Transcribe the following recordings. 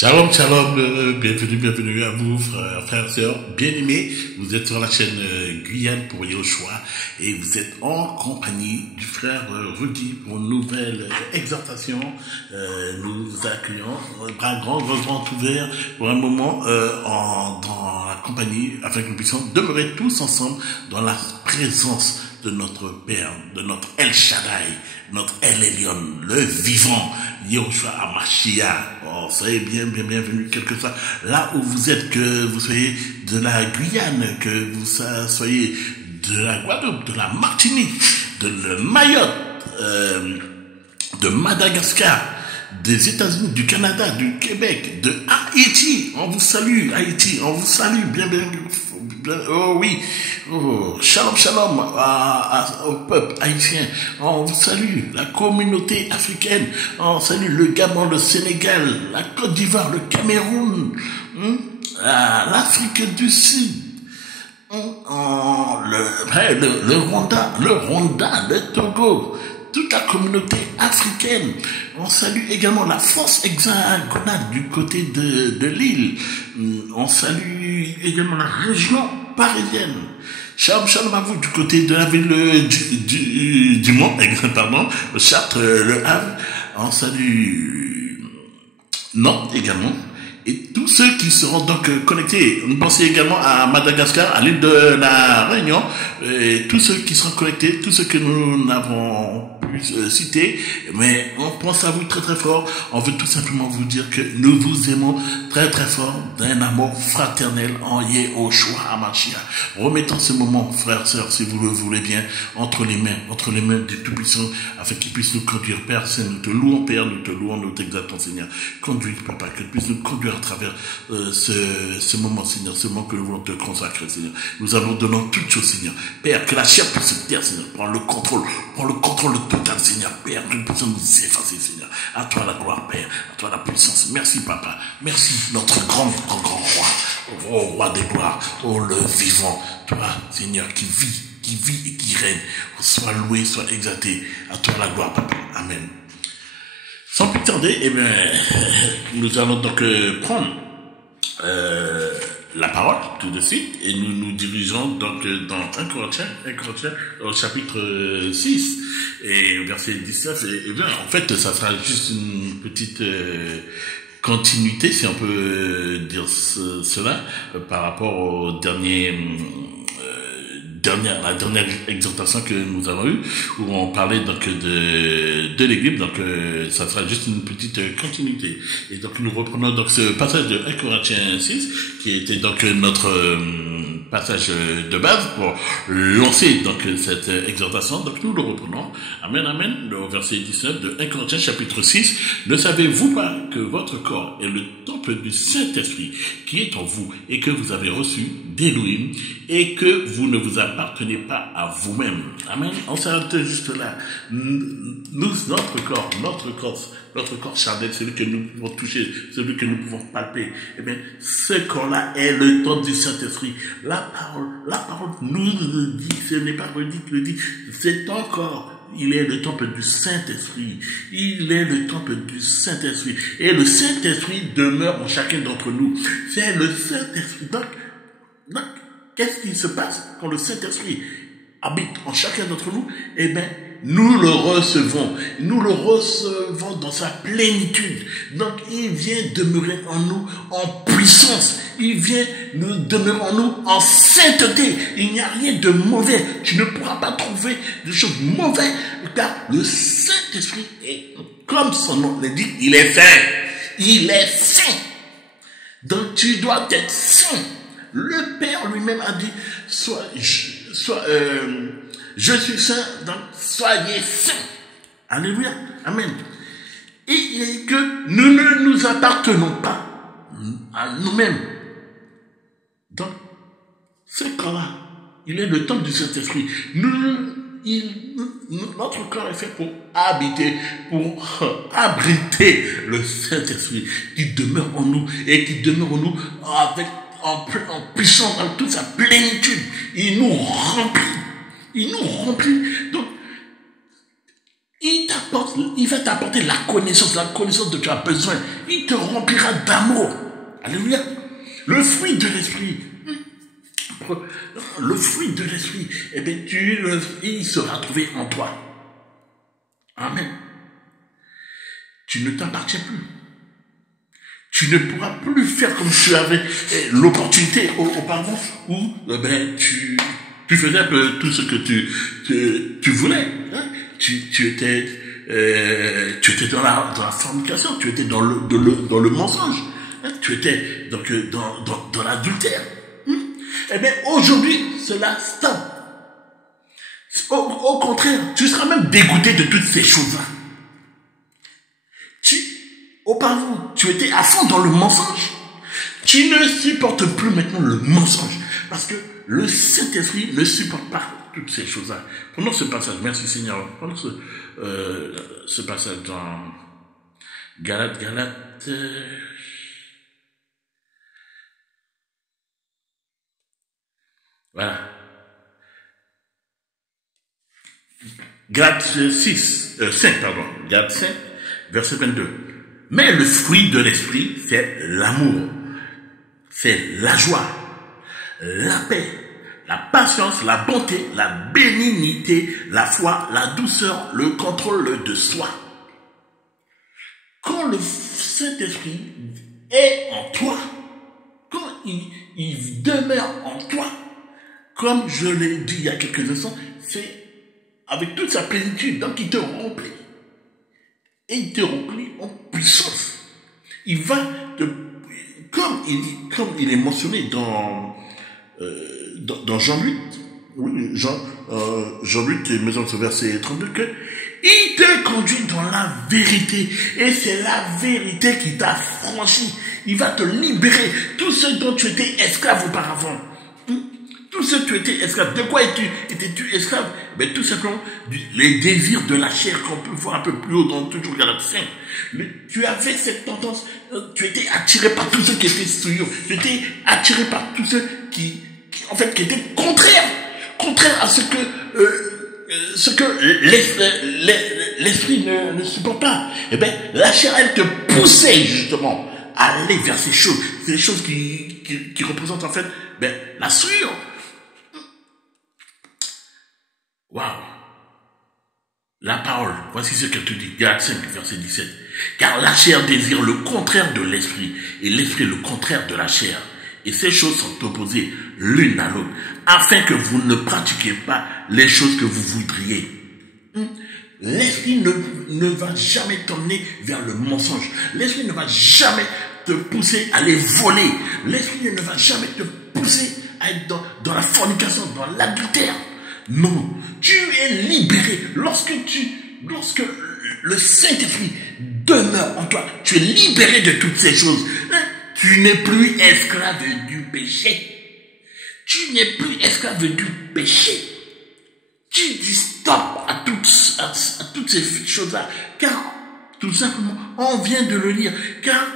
Shalom, shalom, bienvenue à vous, frères, sœurs, bien-aimés. Vous êtes sur la chaîne Guyane pour Yoshua et vous êtes en compagnie du frère Rudy pour une nouvelle exhortation. Nous vous accueillons, bras grands ouverts pour un moment dans la compagnie afin que nous puissions demeurer tous ensemble dans la présence de notre Père, de notre El Shaddai, notre El Elyon, le vivant, Yoshua Hamashiach. Oh, soyez bienvenue, quel que soit là où vous êtes, que vous soyez de la Guyane, que vous soyez de la Guadeloupe, de la Martinique, de Mayotte, de Madagascar, des États-Unis, du Canada, du Québec, de Haïti. On vous salue, Haïti, on vous salue, bien, oh oui, oh, shalom, au peuple haïtien. On vous salue, la communauté africaine. On salue le Gabon, le Sénégal, la Côte d'Ivoire, le Cameroun, l'Afrique du Sud, le Rwanda, le Togo, toute la communauté africaine. On salue également la France hexagonale du côté de l'île. On salue également la région parisienne. Shalom à vous du côté de la ville du Mont, pardon, le Chartres, le Havre. On salue Nantes également. Et tous ceux qui seront donc connectés, nous pensons également à Madagascar, à l'île de la Réunion, et tous ceux qui seront connectés, tous ceux que nous n'avons pu citer, mais on pense à vous très fort. On veut tout simplement vous dire que nous vous aimons très fort, d'un amour fraternel en Yoshua Hamashiach. Remettons ce moment, frères, sœurs, si vous le voulez bien, entre les mains du Tout-Puissant, afin qu'il puisse nous conduire. Père, nous te louons, Père, nous te louons, nous t'exaltons, Seigneur. Conduis, Papa, que tu puisses nous conduire à travers ce moment, Seigneur, ce moment que nous voulons te consacrer, Seigneur. Nous allons donner toutes choses, Seigneur. Père, que la chair puisse se taire, Seigneur. Prends le contrôle total, Seigneur. Père, que nous puissions nous effacer, Seigneur. À toi la gloire, Père. À toi la puissance. Merci, Papa. Merci, notre grand roi. Oh, roi des gloires. Oh, le vivant. Toi, Seigneur, qui vit et qui règne. Sois loué, sois exalté. À toi la gloire, Papa. Amen. Sans plus tarder, nous allons donc prendre la parole tout de suite et nous nous dirigeons donc dans 1 Corinthiens au chapitre 6 et verset 19 et 20. En fait, ça sera juste une petite continuité, si on peut dire cela, par rapport au la dernière exhortation que nous avons eue, où on parlait donc de l'église, donc ça sera juste une petite continuité. Et donc nous reprenons donc ce passage de 1 Corinthiens 6, qui était donc notre passage de base pour lancer donc cette exhortation. Donc nous le reprenons. Amen, le verset 19 de 1 Corinthiens chapitre 6. Ne savez-vous pas que votre corps est le temple du Saint-Esprit qui est en vous et que vous avez reçu d'Élohim et que vous ne vous appartenez pas à vous-même. Amen. On s'arrête juste là. Notre corps charnel, celui que nous pouvons toucher, celui que nous pouvons palper, eh bien, ce corps-là est le temple du Saint-Esprit. La parole nous le dit, ce n'est pas redit qui le dit, c'est ton corps. Il est le temple du Saint-Esprit. Il est le temple du Saint-Esprit. Et le Saint-Esprit demeure en chacun d'entre nous. C'est le Saint-Esprit. Donc, qu'est-ce qui se passe quand le Saint-Esprit habite en chacun d'entre nous? Eh bien, nous le recevons. Nous le recevons dans sa plénitude. Donc, il vient demeurer en nous en puissance. Il vient nous demeurer en nous en sainteté. Il n'y a rien de mauvais. Tu ne pourras pas trouver de choses mauvaises, car le Saint-Esprit est, comme son nom le dit, il est saint. Il est saint. Donc, tu dois être saint. Le Père lui-même a dit, je suis saint, donc soyez saints. Alléluia. Amen. Et que nous ne nous appartenons pas à nous-mêmes. Donc, ce corps-là, il est le temple du Saint-Esprit. Notre corps est fait pour habiter, pour abriter le Saint-Esprit qui demeure en nous et qui demeure en nous en puissance, dans toute sa plénitude. Il nous remplit. Donc, il va t'apporter la connaissance dont tu as besoin. Il te remplira d'amour. Alléluia. Le fruit de l'esprit. Le fruit de l'esprit, eh bien, il sera trouvé en toi. Amen. Tu ne t'appartiens plus. Tu ne pourras plus faire comme tu avais l'opportunité auparavant où tu faisais un peu tout ce que tu voulais. Hein? Tu étais dans la fornication, tu étais dans le mensonge, hein? Tu étais donc dans l'adultère. Eh bien, aujourd'hui, cela stoppe. Au contraire, tu seras même dégoûté de toutes ces choses-là. Auparavant, tu étais à fond dans le mensonge. Tu ne supportes plus maintenant le mensonge. Parce que le Saint-Esprit ne supporte pas toutes ces choses-là. Prenons ce passage. Merci Seigneur. Prenons ce passage dans Galates. Voilà. Galates 5, Galates 5, verset 22. Mais le fruit de l'esprit, c'est l'amour, c'est la joie, la paix, la patience, la bonté, la bénignité, la foi, la douceur, le contrôle de soi. Quand le Saint-Esprit est en toi, quand il demeure en toi, comme je l'ai dit il y a quelques instants, c'est avec toute sa plénitude, donc il te remplit. Et il te remplit en puissance. Il va comme il est mentionné dans Jean 8, oui, Jean 8, maison de ce verset 32, que il te conduit dans la vérité. Et c'est la vérité qui t'a franchi. Il va te libérer. Tout ce dont tu étais esclave auparavant. Tout ce que tu étais esclave. De quoi étais-tu esclave? Ben, tout simplement, les désirs de la chair qu'on peut voir un peu plus haut dans toujours Galates 5. Tu avais cette tendance, tu étais attiré par tous ceux qui étaient souillons. Tu étais attiré par tous ceux qui étaient contraires à ce que l'esprit ne supporte pas. Eh ben, la chair, elle te poussait justement à aller vers ces choses. Ces choses qui représentent en fait, la souillure. Waouh! La parole, voici ce qu'elle te dit, Galates 5, verset 17. Car la chair désire le contraire de l'esprit, et l'esprit le contraire de la chair. Et ces choses sont opposées l'une à l'autre, afin que vous ne pratiquiez pas les choses que vous voudriez. L'esprit ne va jamais t'emmener vers le mensonge. L'esprit ne va jamais te pousser à les voler. L'esprit ne va jamais te pousser à être dans la fornication, dans l'adultère. Non, tu es libéré. Lorsque le Saint-Esprit demeure en toi, tu es libéré de toutes ces choses. Tu n'es plus esclave du péché. Tu n'es plus esclave du péché. Tu dis stop à toutes ces choses-là. Car, tout simplement, on vient de le lire. Car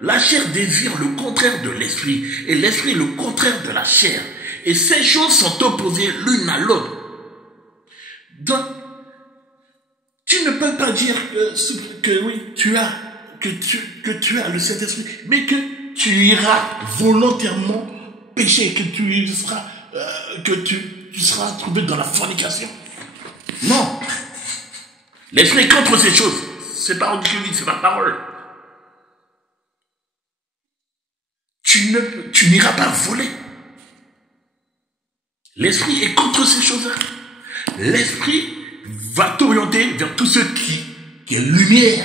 la chair désire le contraire de l'esprit. Et l'esprit le contraire de la chair. Et ces choses sont opposées l'une à l'autre. Donc, tu ne peux pas dire que oui, tu as le Saint-Esprit, mais que tu iras volontairement pécher, que tu seras trouvé dans la fornication. Non. L'esprit est contre ces choses. C'est pas ce que je dis, c'est ma parole. Tu n'iras pas voler. L'esprit est contre ces choses-là. L'esprit va t'orienter vers tout ce qui est lumière.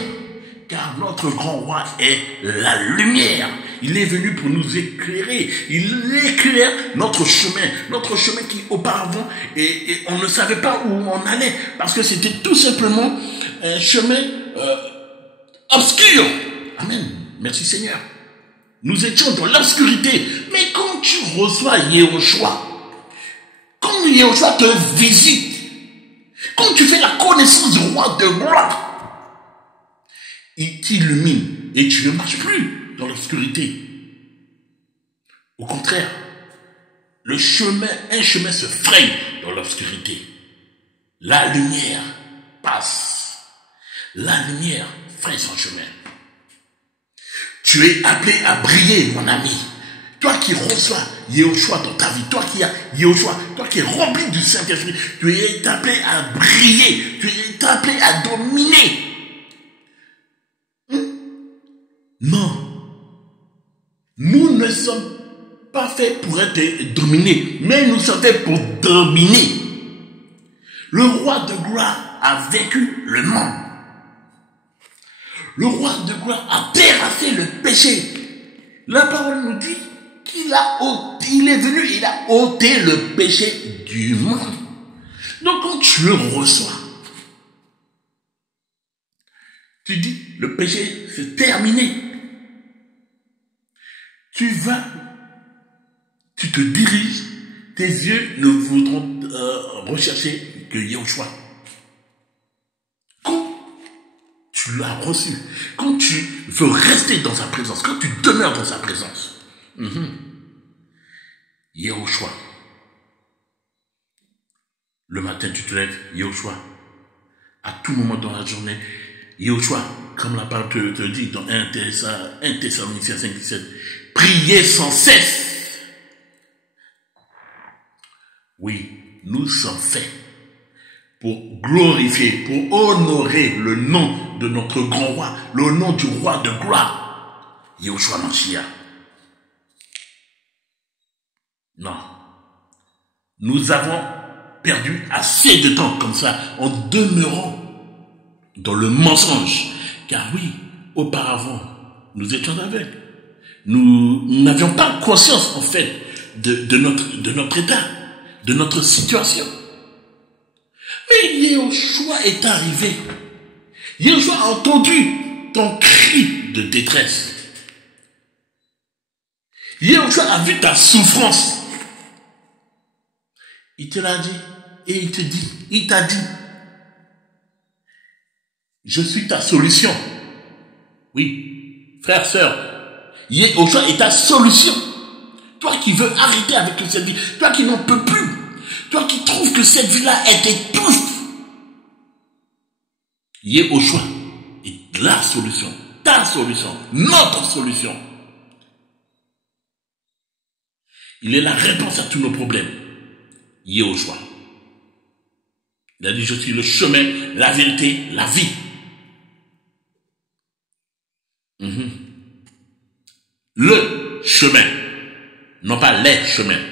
Car notre grand roi est la lumière. Il est venu pour nous éclairer. Il éclaire notre chemin qui auparavant, et on ne savait pas où on allait. Parce que c'était tout simplement un chemin obscur. Amen. Merci Seigneur. Nous étions dans l'obscurité. Mais quand tu reçois Yehoshua, quand Yehoshua te visite, quand tu fais la connaissance du roi de gloire, il t'illumine et tu ne marches plus dans l'obscurité. Au contraire, un chemin se fraye dans l'obscurité. La lumière passe. La lumière fait son chemin. Tu es appelé à briller, mon ami. Toi qui reçois Yehoshua dans ta vie, toi qui as Yehoshua, toi qui es rempli du Saint-Esprit, tu es appelé à briller, tu es appelé à dominer. Non. Nous ne sommes pas faits pour être dominés, mais nous sommes faits pour dominer. Le roi de gloire a vaincu le monde. Le roi de gloire a terrassé le péché. La parole nous dit qu'il est venu, il a ôté le péché du monde. Donc quand tu le reçois, tu dis, le péché c'est terminé. Tu te diriges, tes yeux ne voudront rechercher que Yehoshua. Quand tu l'as reçu, quand tu veux rester dans sa présence, quand tu demeures dans sa présence, Yehoshua. Le matin, tu te lèves, Yehoshua. À tout moment dans la journée, Yehoshua, comme la parole te dit dans 1 Thessaloniciens 5:17, priez sans cesse. Oui, nous sommes faits pour glorifier, pour honorer le nom de notre grand roi, le nom du roi de gloire, Yehoshua Mashiach. Non. Nous avons perdu assez de temps comme ça en demeurant dans le mensonge. Car oui, auparavant, nous étions aveugles. Nous n'avions pas conscience, en fait, de notre état, de notre situation. Mais Yehoshua est arrivé. Yehoshua a entendu ton cri de détresse. Yehoshua a vu ta souffrance. Il te l'a dit et il t'a dit, je suis ta solution. Oui, frère, sœur, Yehoshua est ta solution. Toi qui veux arrêter avec cette vie, toi qui n'en peux plus, toi qui trouves que cette vie-là, elle t'étouffe. Yehoshua est la solution, ta solution, notre solution. Il est la réponse à tous nos problèmes. Yehoshua. Il a dit, je suis le chemin, la vérité, la vie. Le chemin, non pas les chemins.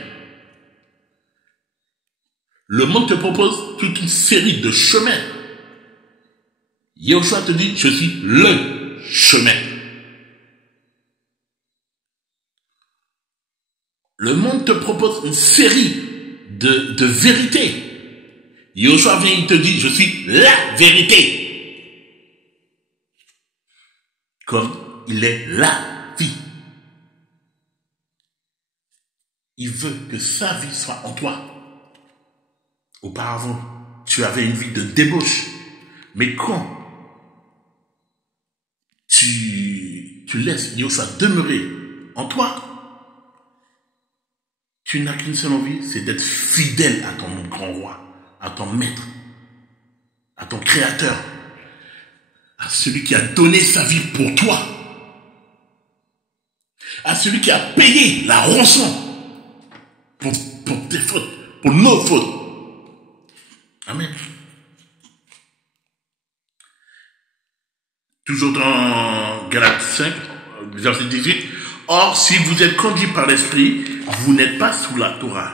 Le monde te propose toute une série de chemins. Yehoshua te dit, je suis le chemin. Le monde te propose une série de vérités. Yehoshua vient, il te dit, je suis la vérité. Comme il est la vie. Il veut que sa vie soit en toi. Auparavant, tu avais une vie de débauche. Mais quand tu laisses Yehoshua demeurer en toi, tu n'as qu'une seule envie, c'est d'être fidèle à ton grand roi, à ton maître, à ton créateur, à celui qui a donné sa vie pour toi, à celui qui a payé la rançon pour tes fautes, pour nos fautes. Amen. Toujours dans Galates 5, verset 18. Or, si vous êtes conduits par l'esprit, vous n'êtes pas sous la Torah.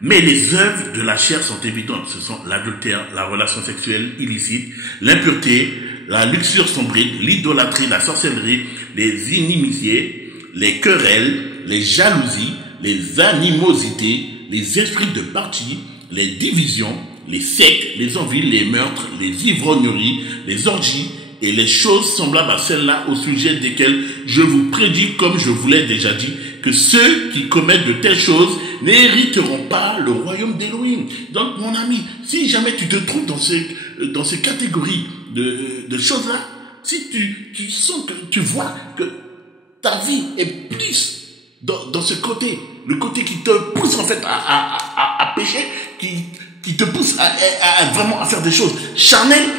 Mais les œuvres de la chair sont évidentes. Ce sont l'adultère, la relation sexuelle illicite, l'impureté, la luxure sombrite, l'idolâtrie, la sorcellerie, les inimitiés, les querelles, les jalousies, les animosités, les esprits de parti, les divisions, les sectes, les envies, les meurtres, les ivrogneries, les orgies, et les choses semblables à celles-là au sujet desquelles je vous prédis, comme je vous l'ai déjà dit, que ceux qui commettent de telles choses n'hériteront pas le royaume d'Élohim. Donc, mon ami, si jamais tu te trouves dans ces catégories de choses-là, si tu sens que tu vois que ta vie est plus dans ce côté, le côté qui te pousse en fait à pécher, qui te pousse à vraiment à faire des choses charnelles,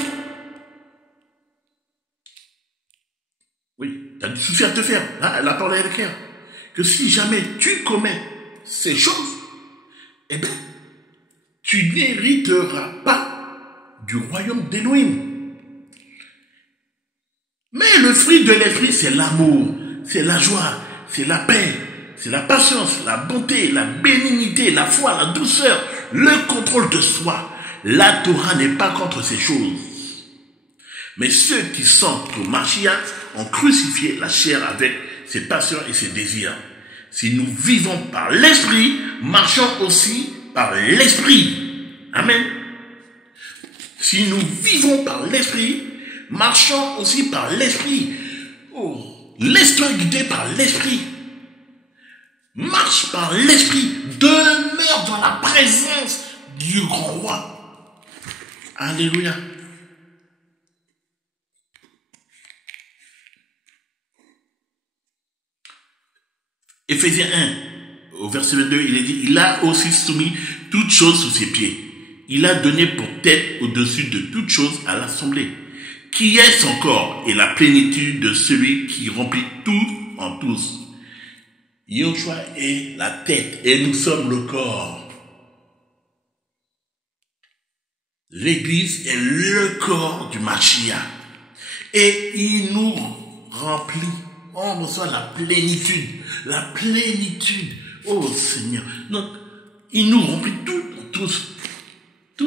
tu as du souci à te faire. Là, la parole est claire. Que si jamais tu commets ces choses, eh bien, tu n'hériteras pas du royaume d'Élohim. Mais le fruit de l'esprit, c'est l'amour, c'est la joie, c'est la paix, c'est la patience, la bonté, la bénignité, la foi, la douceur, le contrôle de soi. La Torah n'est pas contre ces choses. Mais ceux qui sont au Mashiach ont crucifié la chair avec ses passions et ses désirs. Si nous vivons par l'esprit, marchons aussi par l'esprit. Amen. Si nous vivons par l'esprit, marchons aussi par l'esprit. Oh, laisse-toi guider par l'esprit. Marche par l'esprit. Demeure dans la présence du grand roi. Alléluia. Éphésiens 1, au verset 22, il est dit, il a aussi soumis toutes choses sous ses pieds. Il a donné pour tête au-dessus de toutes choses à l'assemblée, qui est son corps et la plénitude de celui qui remplit tout en tous. Yahushua est la tête et nous sommes le corps. L'Église est le corps du Mashiach. Et il nous remplit. On reçoit la plénitude. La plénitude. Oh Seigneur. Donc, il nous remplit tout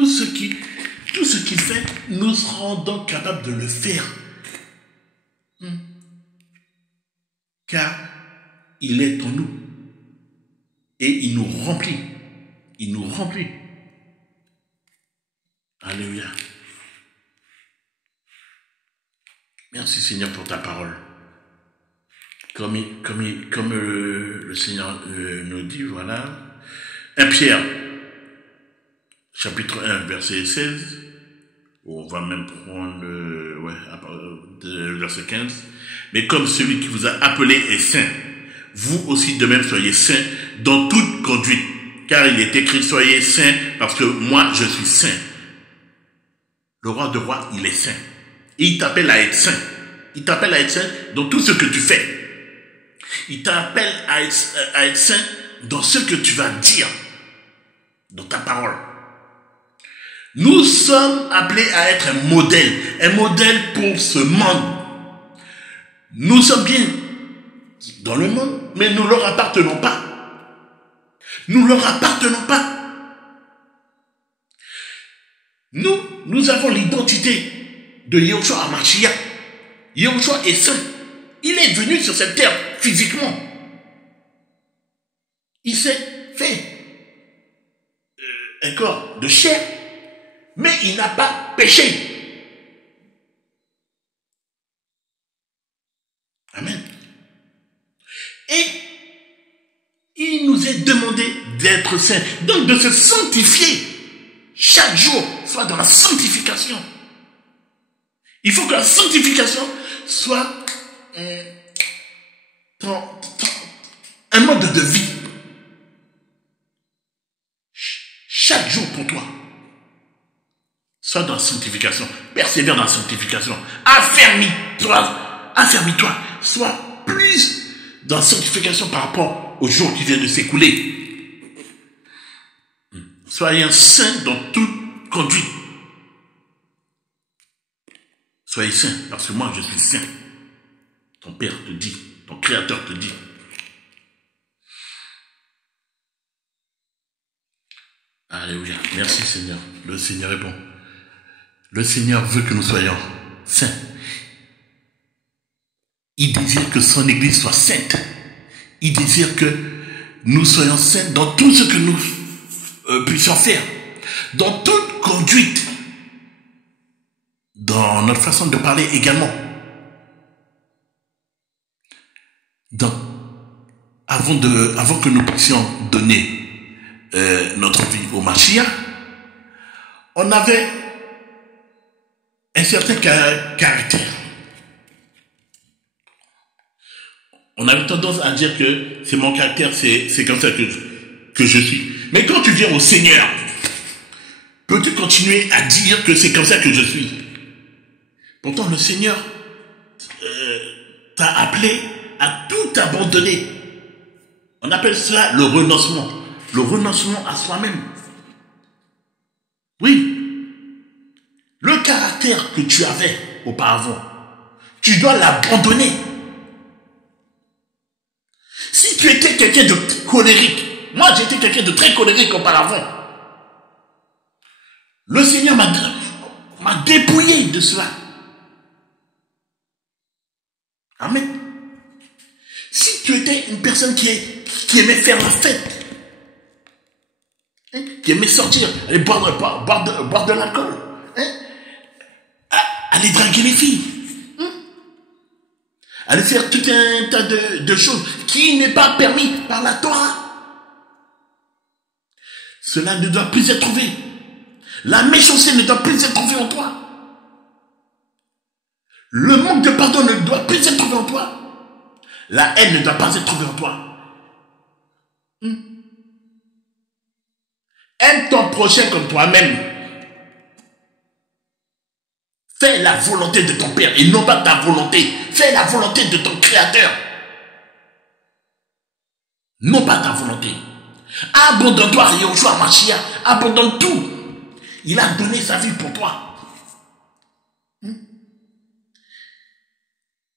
ce qu'il fait, nous serons donc capables de le faire. Car il est en nous. Et il nous remplit. Il nous remplit. Alléluia. Merci Seigneur pour ta parole. Comme le Seigneur nous dit, voilà. 1 Pierre, chapitre 1, verset 16. On va même prendre le verset 15. Mais comme celui qui vous a appelé est saint, vous aussi de même soyez saints dans toute conduite. Car il est écrit, soyez saints parce que moi je suis saint. Le roi de rois, il est saint. Et il t'appelle à être saint. Il t'appelle à être saint dans tout ce que tu fais. Il t'appelle à être saint dans ce que tu vas dire, dans ta parole. Nous sommes appelés à être un modèle pour ce monde. Nous sommes bien dans le monde, mais nous ne leur appartenons pas. Nous ne leur appartenons pas. Nous avons l'identité de Yahushua HaMashiach. Yahushua est saint. Il est venu sur cette terre physiquement. Il s'est fait un corps de chair, mais il n'a pas péché. Amen. Et il nous est demandé d'être saints, donc de se sanctifier. Chaque jour, soit dans la sanctification. Il faut que la sanctification soit un mode de vie. Chaque jour pour toi. Sois dans la sanctification. Persévère dans la sanctification. Affermis-toi. Sois plus dans la sanctification par rapport au jour qui vient de s'écouler. Soyez un saint dans toute conduite. Soyez saint, parce que moi je suis saint. Ton Père te dit, ton Créateur te dit. Alléluia. Merci Seigneur. Le Seigneur est bon. Le Seigneur veut que nous soyons saints. Il désire que son Église soit sainte. Il désire que nous soyons saints dans tout ce que nous puissions faire. Dans toute conduite. Dans notre façon de parler également. Donc, avant que nous puissions donner notre vie au Mashiach, on avait un certain caractère. On avait tendance à dire que c'est mon caractère, c'est comme ça que je suis. Mais quand tu viens au Seigneur, peux-tu continuer à dire que c'est comme ça que je suis? Pourtant, le Seigneur t'a appelé à tout abandonner. On appelle cela le renoncement. Le renoncement à soi-même. Oui. Le caractère que tu avais auparavant, tu dois l'abandonner. Si tu étais quelqu'un de colérique, moi j'étais quelqu'un de très colérique auparavant, le Seigneur m'a dépouillé de cela. Amen. Si tu étais une personne qui aimait faire la fête, hein, qui aimait sortir, aller boire de l'alcool, hein, aller draguer les filles, hein, aller faire tout un tas de choses qui n'est pas permis par la Torah, cela ne doit plus être trouvé. La méchanceté ne doit plus être trouvée en toi. Le manque de pardon ne doit plus être trouvé en toi. La haine ne doit pas être trouvée en toi. Aime ton prochain comme toi-même. Fais la volonté de ton Père et non pas ta volonté. Fais la volonté de ton Créateur. Non pas ta volonté. Abandonne-toi à Yahushua Mashiach. Abandonne tout. Il a donné sa vie pour toi.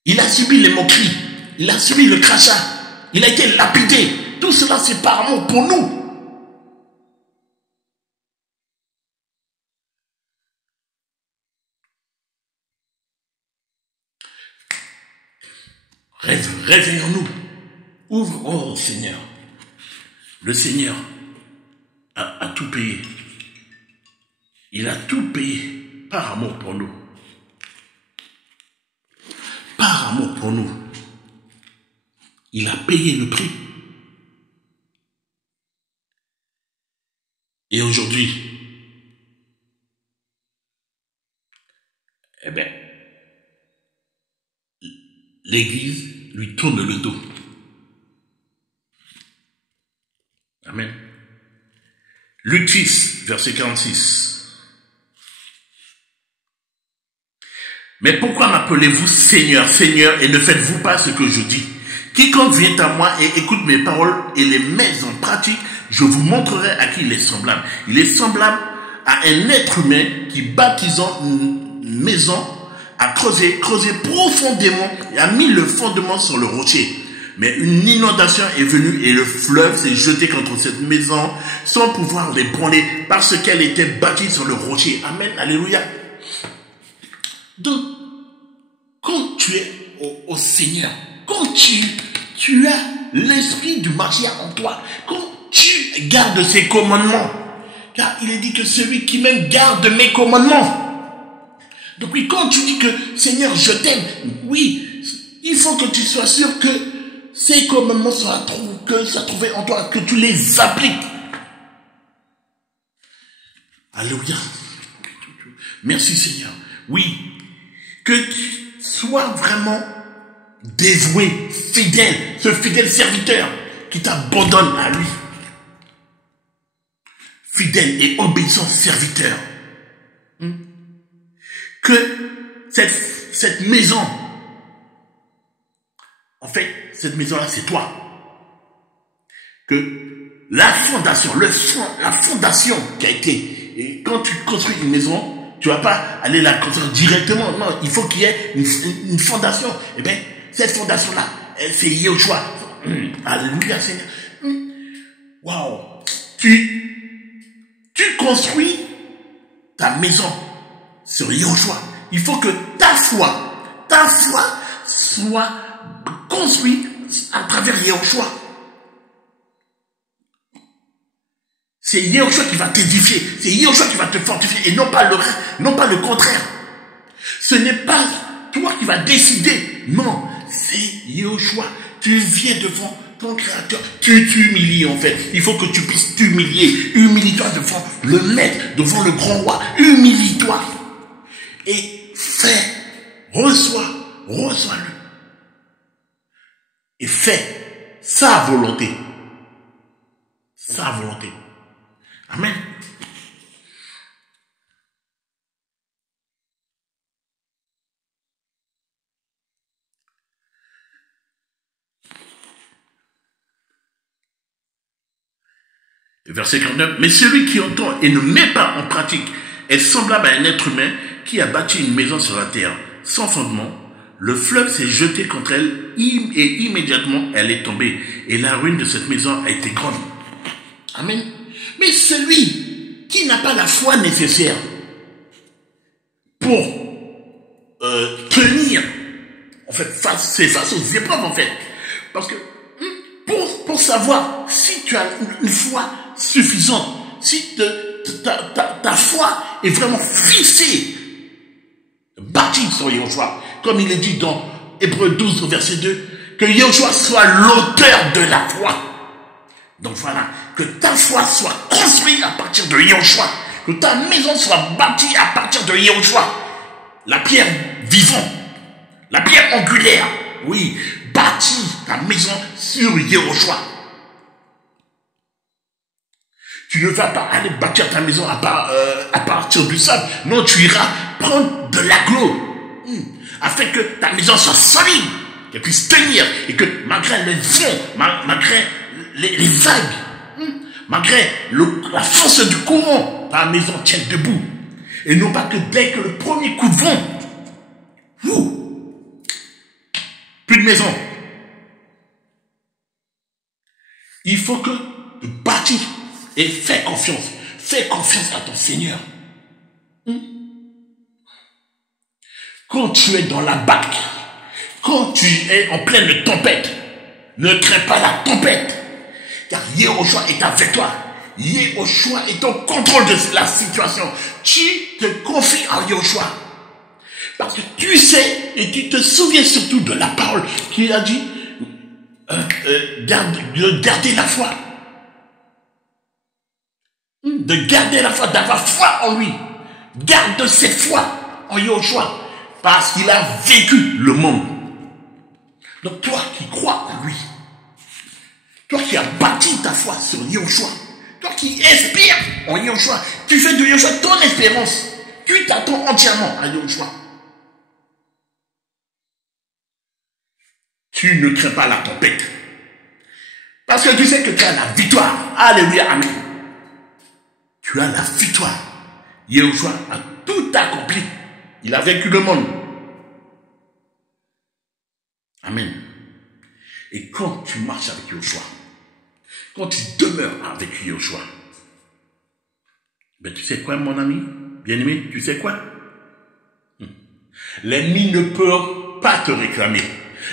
Il a subi les moqueries. Il a subi le crachat. Il a été lapidé. Tout cela, c'est par amour pour nous. Réveillons-nous. Ouvre, oh Seigneur. Le Seigneur a tout payé. Il a tout payé par amour pour nous. Par amour pour nous. Il a payé le prix. Et aujourd'hui, eh bien, l'Église lui tourne le dos. Amen. Luc 6, verset 46. Mais pourquoi m'appelez-vous Seigneur, Seigneur, et ne faites-vous pas ce que je dis? Quiconque vient à moi et écoute mes paroles et les met en pratique, je vous montrerai à qui il est semblable. Il est semblable à un être humain qui, bâtissant une maison, a creusé profondément et a mis le fondement sur le rocher. Mais une inondation est venue et le fleuve s'est jeté contre cette maison sans pouvoir l'ébranler parce qu'elle était bâtie sur le rocher. Amen, alléluia. Donc, quand tu es au Seigneur, quand tu as l'esprit du Mashiach en toi, quand tu gardes ses commandements, car il est dit que celui qui m'aime garde mes commandements. Donc oui, quand tu dis que Seigneur, je t'aime, oui, il faut que tu sois sûr que ces commandements soient trouvés en toi, que tu les appliques. Alléluia. Merci Seigneur. Oui, que tu sois vraiment dévoué, fidèle, ce fidèle serviteur qui t'abandonne à lui. Fidèle et obéissant serviteur. Que cette maison, en fait, cette maison-là, c'est toi. Que la fondation, la fondation qui a été, et quand tu construis une maison, tu vas pas aller la construire directement. Non, il faut qu'il y ait une fondation. Eh bien, cette fondation-là, c'est Yahushua. Alléluia, Seigneur. Waouh. Tu construis ta maison sur Yahushua. Il faut que ta foi soit construite à travers Yahushua. C'est Yahushua qui va t'édifier. C'est Yahushua qui va te fortifier et non pas le contraire. Ce n'est pas toi qui vas décider. Non, c'est Yahushua. Tu viens devant ton Créateur. Tu t'humilies en fait. Il faut que tu puisses t'humilier. Humilie-toi devant le Maître, devant le grand roi. Humilie-toi. Et reçois-le. Et fais sa volonté. Sa volonté. Amen. Verset 49. Mais celui qui entend et ne met pas en pratique est semblable à un être humain qui a bâti une maison sur la terre sans fondement. Le fleuve s'est jeté contre elle et immédiatement elle est tombée. Et la ruine de cette maison a été grande. Amen. Mais celui qui n'a pas la foi nécessaire pour tenir, en fait, c'est face aux épreuves, en fait. Parce que pour savoir si tu as une foi suffisante, si ta foi est vraiment fixée, bâtie sur Yahushua, comme il est dit dans Hébreux 12, verset 2, que Yahushua soit l'auteur de la foi. Donc voilà, que ta foi soit construite à partir de Yahushua, que ta maison soit bâtie à partir de Yahushua, la pierre vivante, la pierre angulaire, oui, bâtis ta maison sur Yahushua. Tu ne vas pas aller bâtir ta maison à partir du sable. Non, tu iras prendre de l'agneau afin que ta maison soit solide, qu'elle puisse tenir et que malgré les vents, malgré les vagues, malgré la force du courant, ta maison tienne debout. Et non pas que dès que le premier coup de vent, plus de maison. Il faut que tu bâtis et fais confiance. Fais confiance à ton Seigneur. Quand tu es dans la barque, quand tu es en pleine tempête, ne crains pas la tempête. Car Yahushua est avec toi. Yahushua est au contrôle de la situation. Tu te confies à Yahushua. Parce que tu sais et tu te souviens surtout de la parole qui a dit de garder la foi. De garder la foi, d'avoir foi en lui. Garde cette foi en Yahushua. Parce qu'il a vécu le monde. Donc toi qui crois en lui, toi qui as bâti ta foi sur Yahushua, toi qui inspires en Yahushua, tu fais de Yahushua ton espérance. Tu t'attends entièrement à Yahushua. Tu ne crains pas la tempête. Parce que tu sais que tu as la victoire. Alléluia, amen. Tu as la victoire. Yahushua a tout accompli. Il a vaincu le monde. Amen. Et quand tu marches avec Yahushua, quand tu demeures avec Yahushua, ben tu sais quoi, mon ami, bien-aimé, tu sais quoi? L'ennemi ne peut pas te réclamer.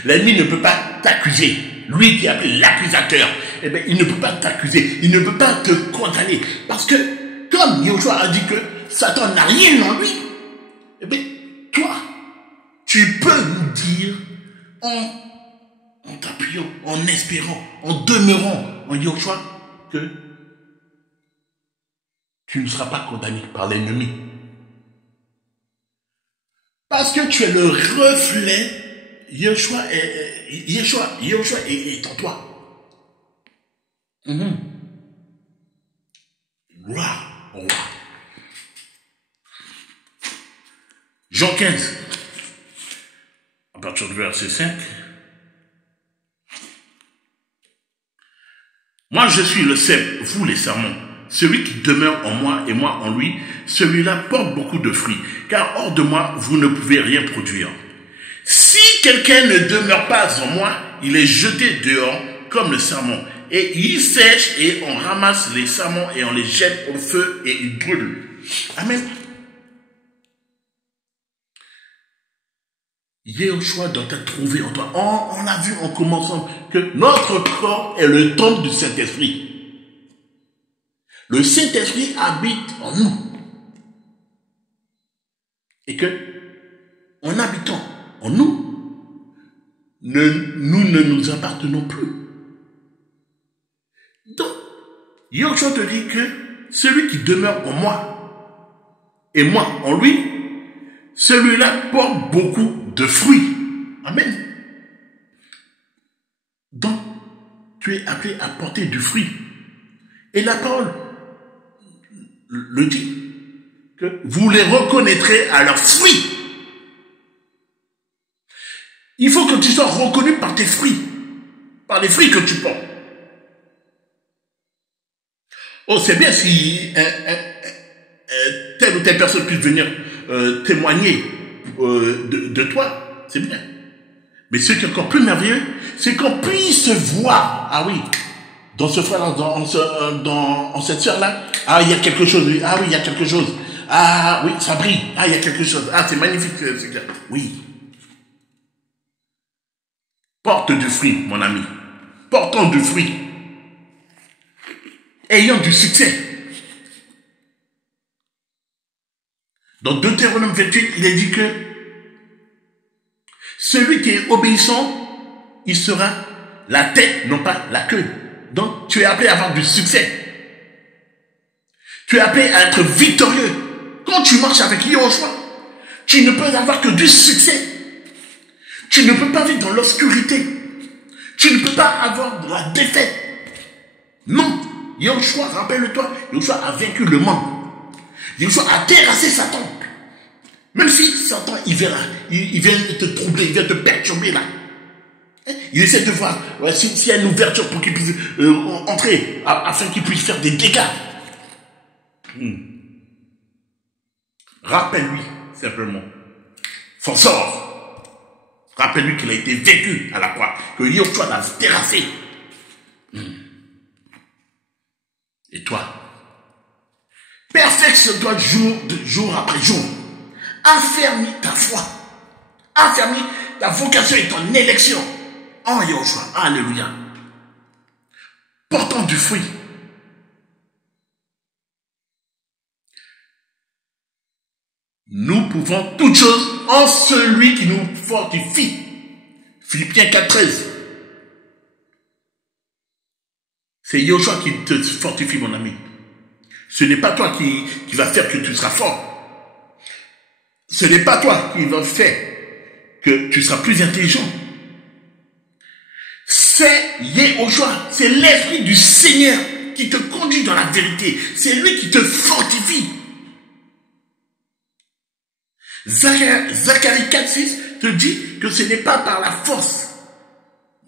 L'ennemi ne peut pas t'accuser. Lui qui est appelé l'accusateur, eh bien, il ne peut pas t'accuser. Il ne peut pas te condamner. Parce que, comme Yahushua a dit que Satan n'a rien en lui, eh bien, toi, tu peux nous dire en t'appuyant, en espérant, en demeurant en Yahushua que tu ne seras pas condamné par l'ennemi. Parce que tu es le reflet. Yahushua est en toi. Gloire au roi. Jean 15, à partir du verset 5. Moi je suis le cep, vous les serments. Celui qui demeure en moi et moi en lui, celui-là porte beaucoup de fruits, car hors de moi, vous ne pouvez rien produire. Si quelqu'un ne demeure pas en moi, il est jeté dehors comme le sarment, et il sèche et on ramasse les sarments et on les jette au feu et ils brûlent. Amen. Yahushua doit être trouvé en toi. On a vu en commençant que notre corps est le temple du Saint-Esprit. Le Saint-Esprit habite en nous. Et que, en habitant en nous, nous ne nous appartenons plus. Donc, Yahushua te dit que celui qui demeure en moi et moi en lui, celui-là porte beaucoup de fruits. Amen. Donc, tu es appelé à porter du fruit. Et la parole le dit, que vous les reconnaîtrez à leurs fruits. Il faut que tu sois reconnu par tes fruits, par les fruits que tu portes. Oh, c'est bien si telle ou telle personne puisse venir témoigner de toi. C'est bien. Mais ce qui est encore plus merveilleux, c'est qu'on puisse voir. Ah oui, dans ce frère-là, dans cette sœur-là, ah, il y a quelque chose. Ah oui, il y a quelque chose. Ah oui, ça brille. Ah, il y a quelque chose. Ah, c'est magnifique. C'est clair. Oui. Porte du fruit, mon ami. Portons du fruit. Ayant du succès. Dans Deutéronome 28, il est dit que celui qui est obéissant, il sera la tête, non pas la queue. Donc, tu es appelé à avoir du succès. Tu es appelé à être victorieux. Quand tu marches avec Yahushua, tu ne peux avoir que du succès. Tu ne peux pas vivre dans l'obscurité. Tu ne peux pas avoir de la défaite. Non. Yahushua, rappelle-toi, Yahushua a vaincu le monde. Yahushua a terrassé Satan. Même si Satan, il vient te troubler, il vient te perturber là. Il essaie de voir s'il y a une ouverture pour qu'il puisse entrer, afin qu'il puisse faire des dégâts. Rappelle-lui, simplement, son sort. Rappelle-lui qu'il a été vaincu à la croix, que Yahushua l'a terrassé. Et toi, perfectionne-toi jour après jour. Affermis ta foi. Affermis ta vocation et ton élection. En Yahushua. Alléluia. Portons du fruit. Nous pouvons toutes choses en celui qui nous fortifie. Philippiens 4,13. C'est Yahushua qui te fortifie, mon ami. Ce n'est pas toi qui va faire que tu seras fort. Ce n'est pas toi qui va faire que tu seras plus intelligent. C'est Yahushua, c'est l'Esprit du Seigneur qui te conduit dans la vérité. C'est lui qui te fortifie. Zacharie 4,6 te dit que ce n'est pas par la force,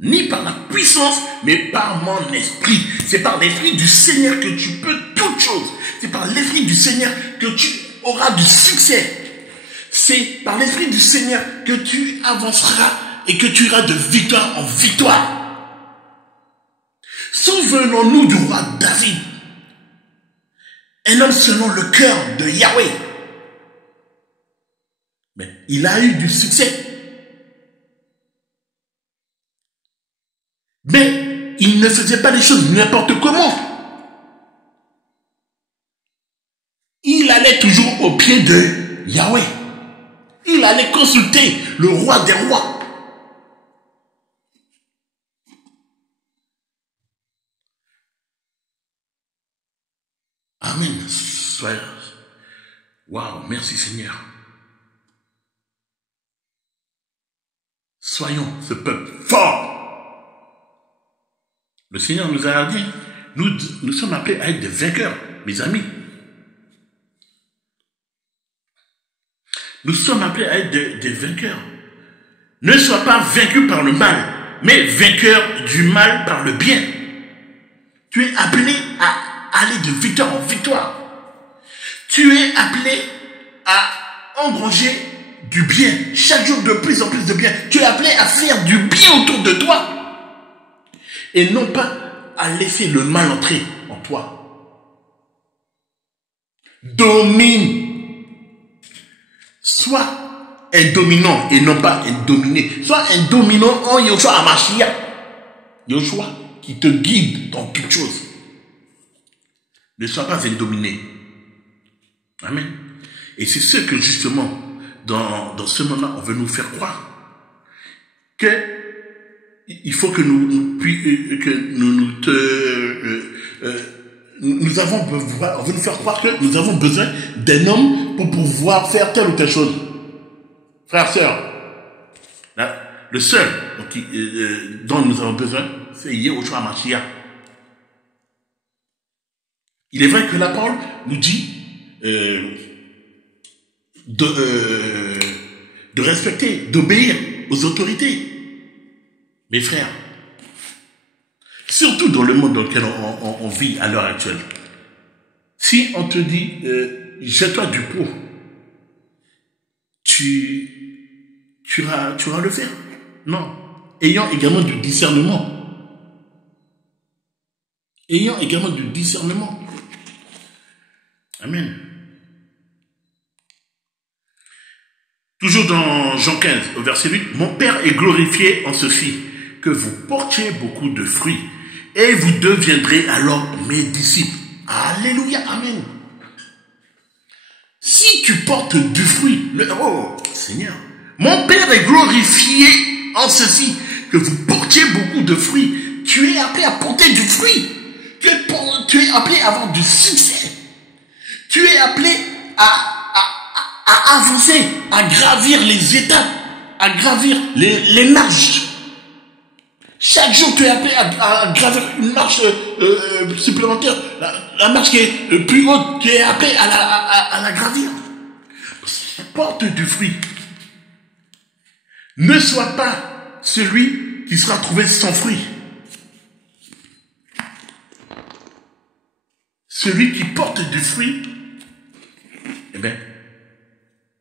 ni par la puissance, mais par mon esprit. C'est par l'Esprit du Seigneur que tu peux toutes choses. C'est par l'Esprit du Seigneur que tu auras du succès. C'est par l'Esprit du Seigneur que tu avanceras et que tu iras de victoire en victoire. Souvenons-nous du roi David, un homme selon le cœur de Yahweh. Mais il a eu du succès. Mais il ne faisait pas les choses n'importe comment. Il allait toujours au pied de Yahweh. Il allait consulter le roi des rois. Amen. Waouh, merci Seigneur. Soyons ce peuple fort. Le Seigneur nous a dit, nous sommes appelés à être des vainqueurs, mes amis. Nous sommes appelés à être des vainqueurs. Ne sois pas vaincu par le mal, mais vainqueur du mal par le bien. Tu es appelé à aller de victoire en victoire. Tu es appelé à engranger du bien, chaque jour de plus en plus de bien. Tu es appelé à faire du bien autour de toi. Et non pas à laisser le mal entrer en toi. Domine. Sois un dominant et non pas un dominé. Sois un dominant en Yahushua HaMashiach. Yahushua qui te guide dans toutes choses. Ne sois pas un dominé. Amen. Et c'est ce que justement, dans ce moment, on veut nous faire croire. Il faut que nous avons besoin, on veut nous faire croire que nous avons besoin d'un homme pour pouvoir faire telle ou telle chose. Frères, sœurs, le seul dont nous avons besoin, c'est Yahushua HaMashiach. Il est vrai que la parole nous dit de respecter, d'obéir aux autorités. Mes frères, surtout dans le monde dans lequel on vit à l'heure actuelle, Si on te dit, jette-toi du pot, tu vas le faire. Non. Ayant également du discernement. Ayant également du discernement. Amen. Toujours dans Jean 15, au verset 8, mon Père est glorifié en ceci, que vous portiez beaucoup de fruits, et vous deviendrez alors mes disciples. Alléluia, amen. Si tu portes du fruit, oh Seigneur, mon Père est glorifié en ceci, que vous portiez beaucoup de fruits. Tu es appelé à porter du fruit. Tu es appelé à avoir du succès. Tu es appelé à avancer, à gravir les étapes, à gravir les marches. Chaque jour, tu es appelé à gravir une marche supplémentaire. La marche qui est plus haute, tu es appelé à la gravir. Porte du fruit. Ne sois pas celui qui sera trouvé sans fruit. Celui qui porte du fruit, eh bien,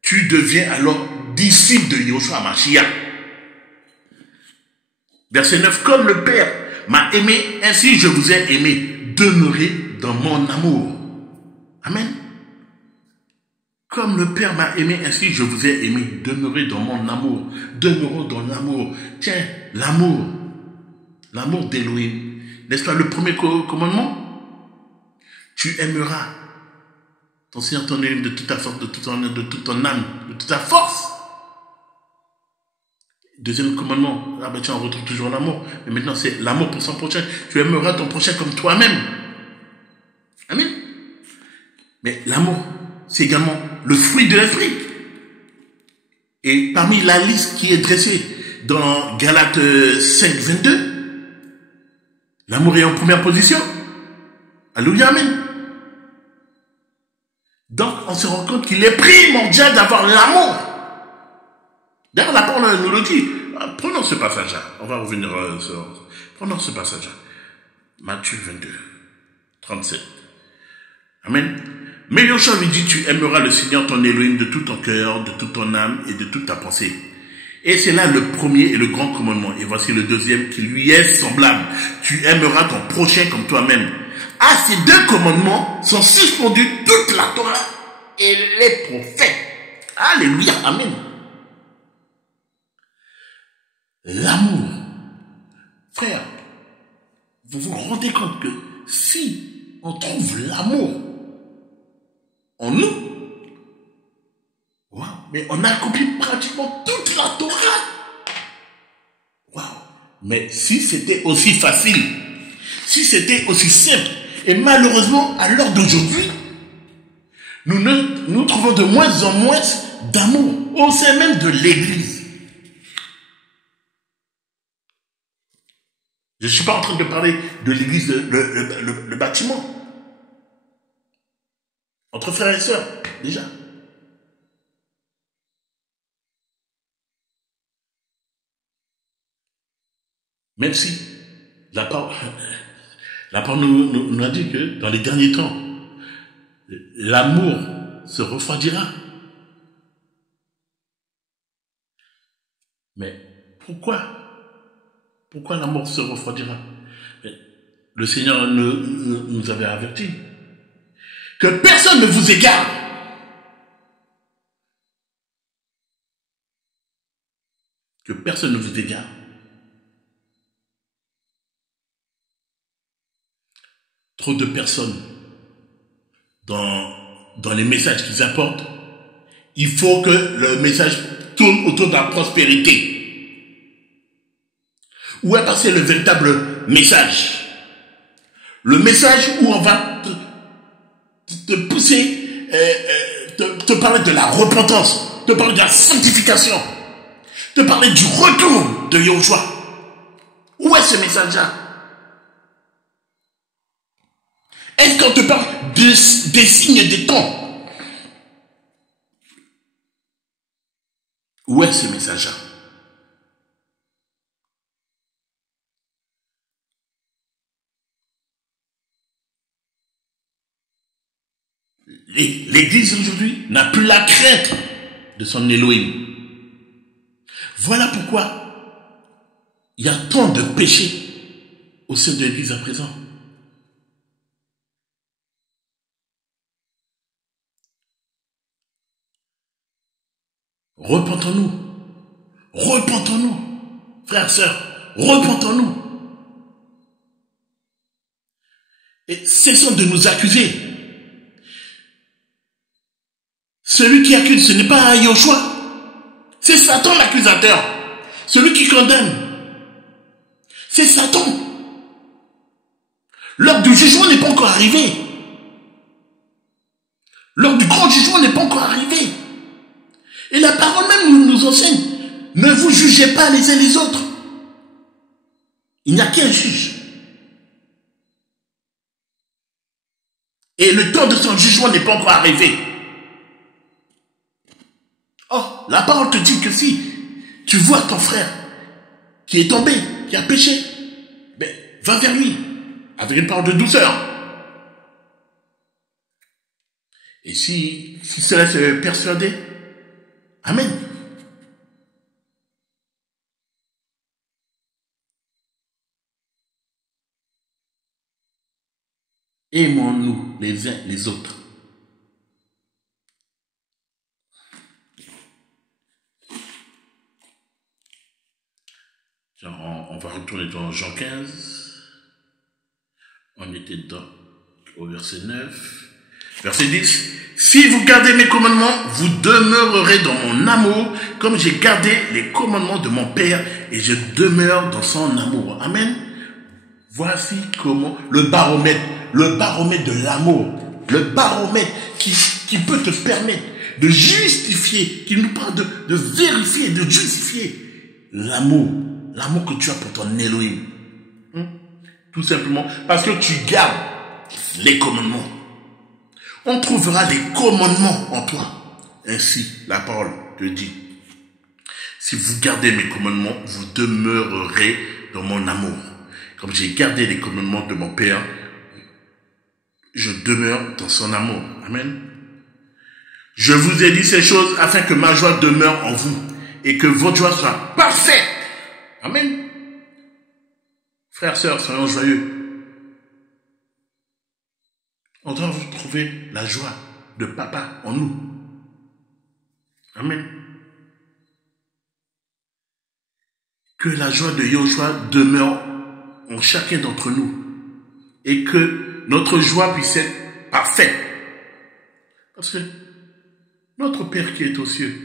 tu deviens alors disciple de Yoshua Mashiach. Verset 9, comme le Père m'a aimé, ainsi je vous ai aimé. Demeurez dans mon amour. Amen. Comme le Père m'a aimé, ainsi je vous ai aimé. Demeurez dans mon amour. Demeurons dans l'amour. Tiens, l'amour. L'amour d'Élohim. N'est-ce pas le premier commandement? Tu aimeras ton Seigneur, ton Élohim de toute ta force, de toute ton âme, de toute ta force. Deuxième commandement, ah ben tiens, on retrouve toujours l'amour. Mais maintenant, c'est l'amour pour son prochain. Tu aimeras ton prochain comme toi-même. Amen. Mais l'amour, c'est également le fruit de l'esprit. Et parmi la liste qui est dressée dans Galates 5, 22, l'amour est en première position. Alléluia, amen. Donc, on se rend compte qu'il est primordial d'avoir l'amour. D'ailleurs, la parole nous le dit. Prenons ce passage-là. On va revenir sur... Prenons ce passage-là. Matthieu 22, 37. Amen. Mais Yoshua lui dit, tu aimeras le Seigneur ton Elohim de tout ton cœur, de toute ton âme et de toute ta pensée. Et c'est là le premier et le grand commandement. Et voici le deuxième qui lui est semblable. Tu aimeras ton prochain comme toi-même. À ces deux commandements sont suspendus toute la Torah et les prophètes. Alléluia, amen. L'amour. Frère, vous vous rendez compte que si on trouve l'amour en nous, wow, mais on a accompli pratiquement toute la Torah. Wow. Mais si c'était aussi facile, si c'était aussi simple, et malheureusement, à l'heure d'aujourd'hui, nous trouvons de moins en moins d'amour au sein même de l'Église. Je ne suis pas en train de parler de l'Église, le bâtiment. Entre frères et sœurs, déjà. Même si la parole nous a dit que dans les derniers temps, l'amour se refroidira. Mais pourquoi l'amour se refroidira? Le Seigneur nous avait averti que personne ne vous égare. Que personne ne vous égare. Trop de personnes dans les messages qu'ils apportent, il faut que le message tourne autour de la prospérité. Où est passé le véritable message? Le message où on va te pousser, te parler de la repentance, te parler de la sanctification, te parler du retour de Yoshua. Où est ce message-là? Est-ce qu'on te parle des signes des temps? Où est ce message-là? L'Église aujourd'hui n'a plus la crainte de son Elohim. Voilà pourquoi il y a tant de péchés au sein de l'Église à présent. Repentons-nous. Repentons-nous. Frères, sœurs, repentons-nous. Et cessons de nous accuser. Celui qui accuse, ce n'est pas Yoshua. C'est Satan l'accusateur. Celui qui condamne. C'est Satan. L'heure du jugement n'est pas encore arrivée. L'heure du grand jugement n'est pas encore arrivée. Et la parole même nous enseigne. Ne vous jugez pas les uns les autres. Il n'y a qu'un juge. Et le temps de son jugement n'est pas encore arrivé. Oh, la parole te dit que si tu vois ton frère qui est tombé, qui a péché, ben, va vers lui, avec une parole de douceur. Et si cela se persuader, amen. Aimons-nous les uns les autres. On va retourner dans Jean 15. On était au verset 9. Verset 10. Si vous gardez mes commandements, vous demeurerez dans mon amour, comme j'ai gardé les commandements de mon Père, et je demeure dans son amour. Amen. Voici comment le baromètre de l'amour, le baromètre qui peut te permettre de justifier, qui nous parle de vérifier, de justifier l'amour que tu as pour ton Elohim. Tout simplement parce que tu gardes les commandements. On trouvera les commandements en toi. Ainsi, la parole te dit, si vous gardez mes commandements, vous demeurerez dans mon amour. Comme j'ai gardé les commandements de mon Père, je demeure dans son amour. Amen. Je vous ai dit ces choses afin que ma joie demeure en vous et que votre joie soit parfaite. Amen. Frères, sœurs, soyons joyeux. On doit retrouver la joie de Papa en nous. Amen. Que la joie de Yoshua demeure en chacun d'entre nous et que notre joie puisse être parfaite. Parce que notre Père qui est aux cieux,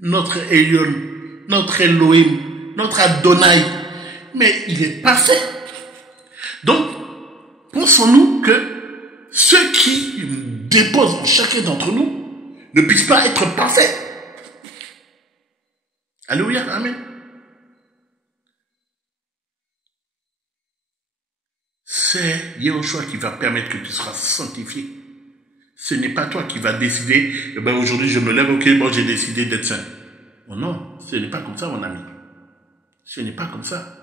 notre Elion, notre Elohim, notre Adonai, mais il est parfait. Donc, pensons-nous que ceux qui déposent en chacun d'entre nous ne puissent pas être parfaits. Alléluia, amen. C'est Yahushua qui va permettre que tu seras sanctifié. Ce n'est pas toi qui vas décider, eh ben aujourd'hui je me lève, ok, bon j'ai décidé d'être saint. Oh non, ce n'est pas comme ça mon ami. Ce n'est pas comme ça.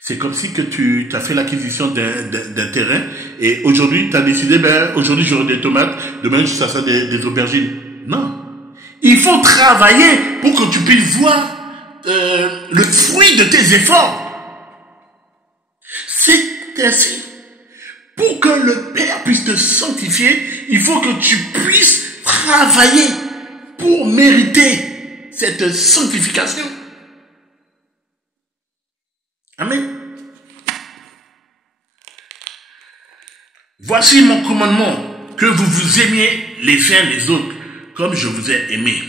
C'est comme si que tu as fait l'acquisition d'un terrain et aujourd'hui tu as décidé, ben aujourd'hui j'aurai des tomates, demain ça sera des aubergines. Non. Il faut travailler pour que tu puisses voir le fruit de tes efforts. C'est ainsi. Pour que le Père puisse te sanctifier, il faut que tu puisses travailler pour mériter cette sanctification. Amen. Voici mon commandement, que vous vous aimiez les uns les autres, comme je vous ai aimé.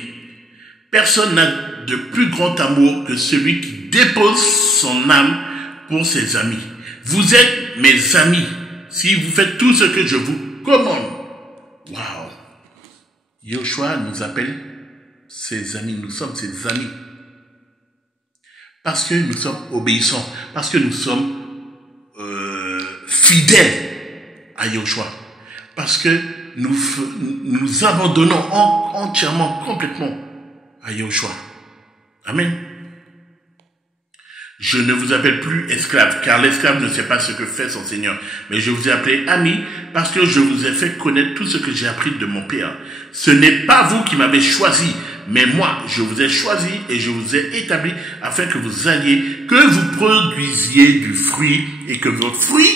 Personne n'a de plus grand amour que celui qui dépose son âme pour ses amis. Vous êtes mes amis si vous faites tout ce que je vous commande. Waouh! Yoshua nous appelle ses amis, nous sommes ses amis. Parce que nous sommes obéissants, parce que nous sommes fidèles à Yoshua, parce que nous abandonnons entièrement, complètement à Yoshua. Amen. Je ne vous appelle plus esclave, car l'esclave ne sait pas ce que fait son Seigneur. Mais je vous ai appelé ami, parce que je vous ai fait connaître tout ce que j'ai appris de mon Père. Ce n'est pas vous qui m'avez choisi, mais moi, je vous ai choisi et je vous ai établi afin que vous alliez, que vous produisiez du fruit et que votre fruit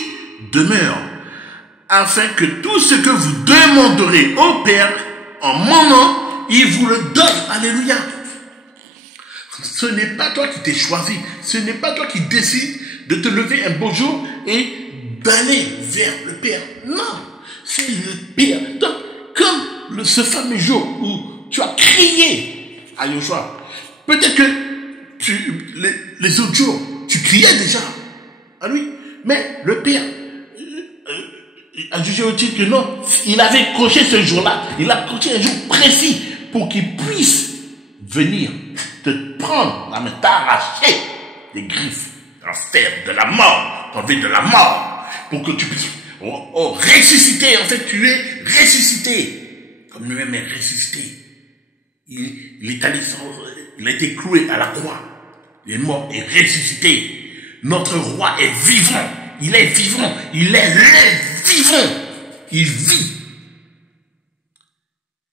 demeure. Afin que tout ce que vous demanderez au Père en mon nom, il vous le donne. Alléluia. Ce n'est pas toi qui t'es choisi. Ce n'est pas toi qui décides de te lever un beau jour et d'aller vers le Père. Non, c'est le Père. Donc, comme ce fameux jour où tu as crié à Joshua, peut-être que les autres jours, tu criais déjà à lui, mais le Père a jugé au titre que non, il avait coché ce jour-là, il a coché un jour précis pour qu'il puisse venir te prendre la main, t'arracher les griffes, de la mort, t'enlever de la mort, pour que tu puisses ressusciter. En fait, tu es ressuscité, comme lui-même est ressuscité. Il est allé, il a été cloué à la croix, il est mort et ressuscité. Notre roi est vivant, il est vivant, il est le vivant, il vit,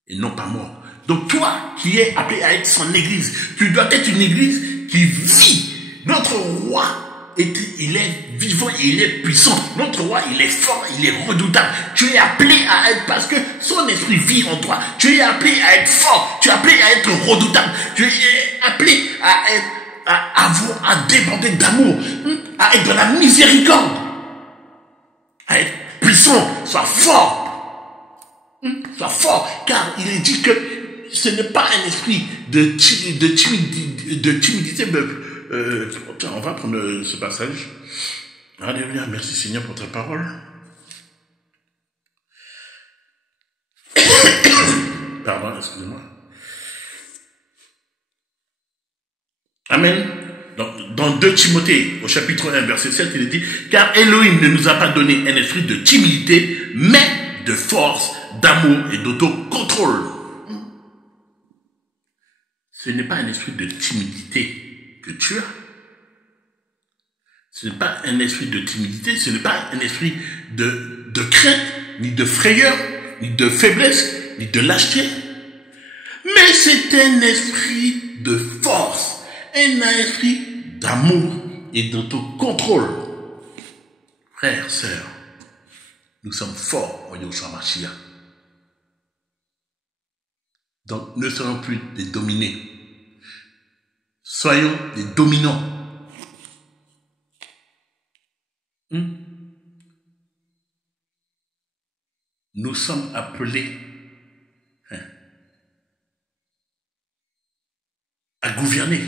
et non pas mort. Donc toi, qui es appelé à être son église, tu dois être une église qui vit. Notre roi, il est vivant, il est puissant. Notre roi, il est fort, il est redoutable. Tu es appelé à être, parce que son esprit vit en toi. Tu es appelé à être fort, tu es appelé à être redoutable. Tu es appelé à déborder d'amour, à être de la miséricorde, à être puissant, sois fort. Sois fort, car il est dit que ce n'est pas un esprit de timidité. On va prendre ce passage. Alléluia, merci Seigneur pour ta parole. Pardon, excusez-moi. Amen. Dans 2 Timothée, au chapitre 1, verset 7, il est dit, car Elohim ne nous a pas donné un esprit de timidité, mais de force, d'amour et d'autocontrôle. Ce n'est pas un esprit de timidité que tu as. Ce n'est pas un esprit de timidité, ce n'est pas un esprit de crainte, ni de frayeur, ni de faiblesse, ni de lâcheté. Mais c'est un esprit de force, un esprit d'amour et d'autocontrôle. Frères, sœurs, nous sommes forts en Yahshua Mashiach. Donc, ne serons plus des dominés. Soyons des dominants. Nous sommes appelés à gouverner.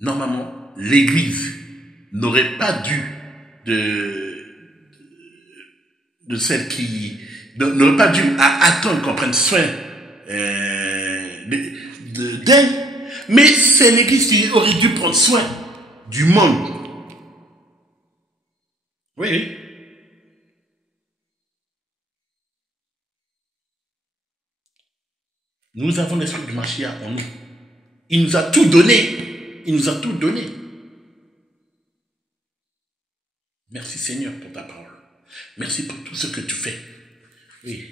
Normalement, l'Église n'aurait pas dû de celle qui n'aurait pas dû attendre qu'on prenne soin d'elle, mais c'est l'Église qui aurait dû prendre soin du monde. Oui. Nous avons l'esprit du Mashiach en nous. Il nous a tout donné. Il nous a tout donné. Merci Seigneur pour ta parole. Merci pour tout ce que tu fais. Oui.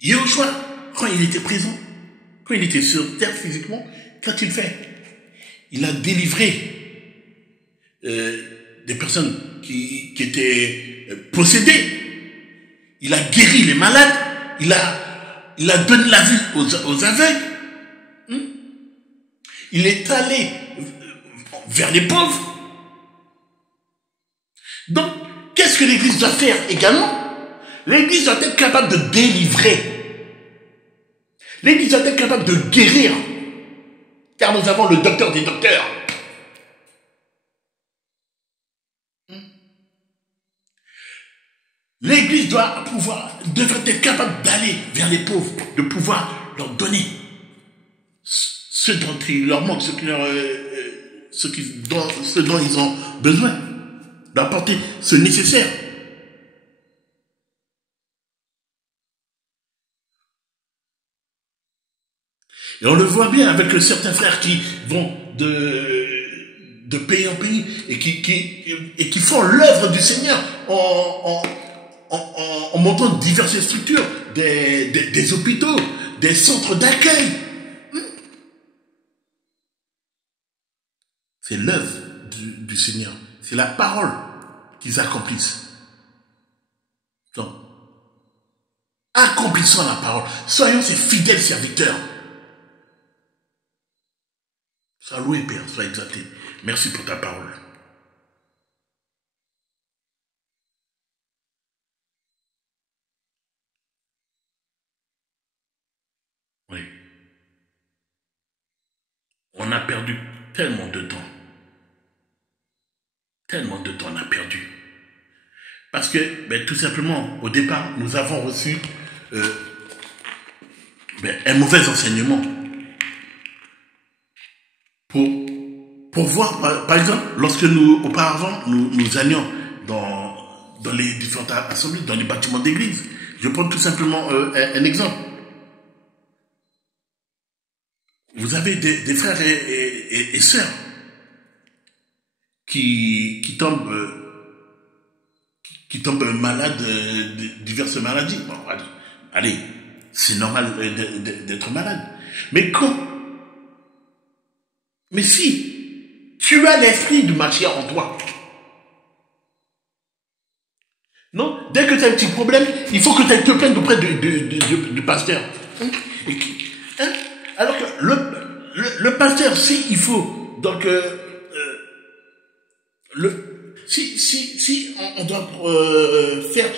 Yahshua, quand il était présent, quand il était sur terre physiquement, quand il fait, il a délivré des personnes qui étaient possédées. Il a guéri les malades. Il a donné la vue aux aveugles. Il est allé vers les pauvres. Donc, qu'est-ce que l'Église doit faire également? L'Église doit être capable de délivrer. L'Église doit être capable de guérir. Car nous avons le docteur des docteurs. L'Église devrait être capable d'aller vers les pauvres, de pouvoir leur donner ce dont il leur manque, ce dont ils ont besoin, d'apporter ce nécessaire. Et on le voit bien avec certains frères qui vont de pays en pays et qui font l'œuvre du Seigneur en montant diverses structures, des hôpitaux, des centres d'accueil. C'est l'œuvre du Seigneur. C'est la parole qu'ils accomplissent. Donc, accomplissons la parole. Soyons ses fidèles serviteurs. Sois loué, Père, sois exalté. Merci pour ta parole. Oui. On a perdu tellement de temps. Tellement de temps on a perdu. Parce que, tout simplement, au départ, nous avons reçu un mauvais enseignement. Pour voir, par exemple, lorsque auparavant, nous allions dans les différentes assemblées, dans les bâtiments d'église. Je prends tout simplement un exemple. Vous avez des frères et sœurs qui tombent malades de diverses maladies. Bon, allez, c'est normal d'être malade. Mais si tu as l'esprit du Mashiach en toi, non, dès que tu as un petit problème, il faut que tu ailles te plaindre auprès du pasteur. Alors que le pasteur, si il faut, donc si on doit faire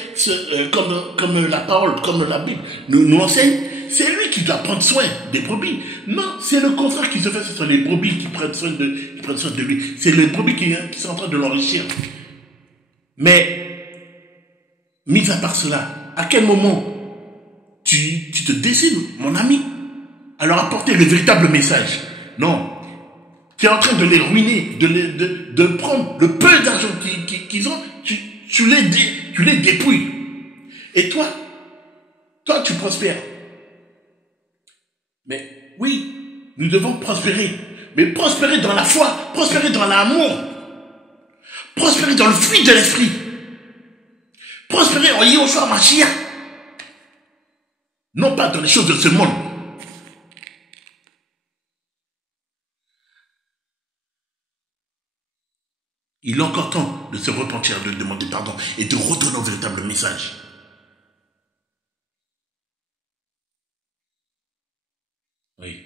comme la parole, comme la Bible nous enseigne, c'est lui qui doit prendre soin des brebis. Non, c'est le contraire qui se fait, ce sont les brebis qui prennent soin de lui. C'est les brebis qui sont en train de l'enrichir. Mais, mis à part cela, à quel moment tu te décides, mon ami, à leur apporter le véritable message? Non. Tu es en train de les ruiner, de prendre le peu d'argent qu'ils ont, tu les dépouilles. Et toi, tu prospères. Mais oui, nous devons prospérer. Mais prospérer dans la foi, prospérer dans l'amour, prospérer dans le fruit de l'esprit, prospérer en Yehoshua Mashiach. Non pas dans les choses de ce monde. Il est encore temps de se repentir, de demander pardon et de retourner au véritable message. Oui.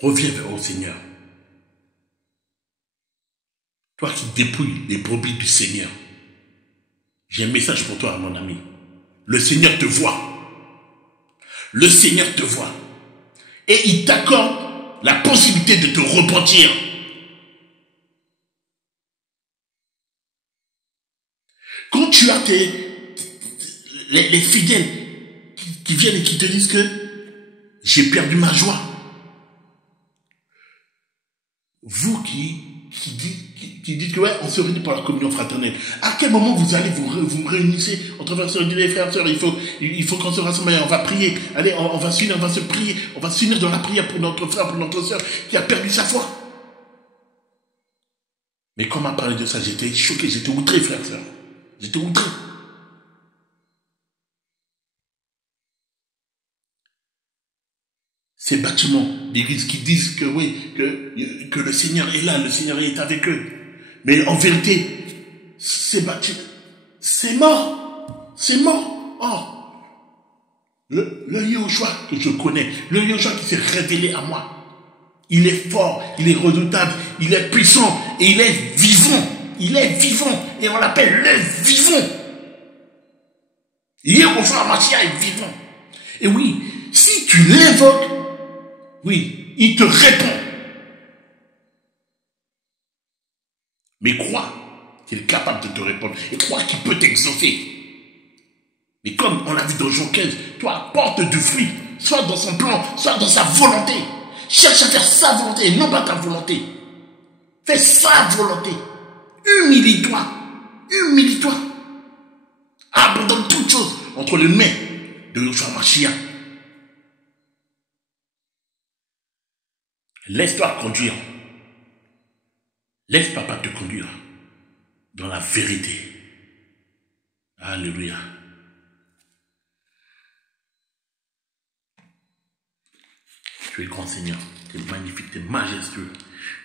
Reviens au Seigneur. Toi qui dépouilles les brebis du Seigneur. J'ai un message pour toi, mon ami. Le Seigneur te voit. Le Seigneur te voit. Et il t'accorde la possibilité de te repentir. Quand tu as les fidèles qui viennent et qui te disent que j'ai perdu ma joie. Vous qui dites que ouais, on se réunit pour la communion fraternelle. À quel moment vous allez vous réunissez entre les frères et sœurs, il faut qu'on se rassemble, on va prier. Allez, on va s'unir, on va se prier, on va s'unir dans la prière pour notre frère, pour notre sœur qui a perdu sa foi. Mais quand on m'a parlé de ça, j'étais choqué, j'étais outré, frère et sœur. J'étais outré. Ces bâtiments d'église qui disent que oui, que le Seigneur est là, le Seigneur est avec eux. Mais en vérité, ces bâtiments, c'est mort. C'est mort. Oh. Le Yehoshua que je connais, le Yehoshua qui s'est révélé à moi, il est fort, il est redoutable, il est puissant et il est vivant. Il est vivant et on l'appelle le vivant. Yehoshua Mashiach est vivant. Et oui, si tu l'invoques, oui, il te répond. Mais crois qu'il est capable de te répondre et crois qu'il peut t'exaucer. Mais comme on l'a vu dans Jean 15, toi apporte du fruit, soit dans son plan, soit dans sa volonté. Cherche à faire sa volonté et non pas ta volonté. Fais sa volonté. Humilie-toi. Humilie-toi. Abandonne toutes choses entre les mains de Yehoshua Mashiach. Laisse-toi conduire. Laisse papa te conduire dans la vérité. Alléluia. Tu es grand Seigneur, tu es magnifique, tu es majestueux.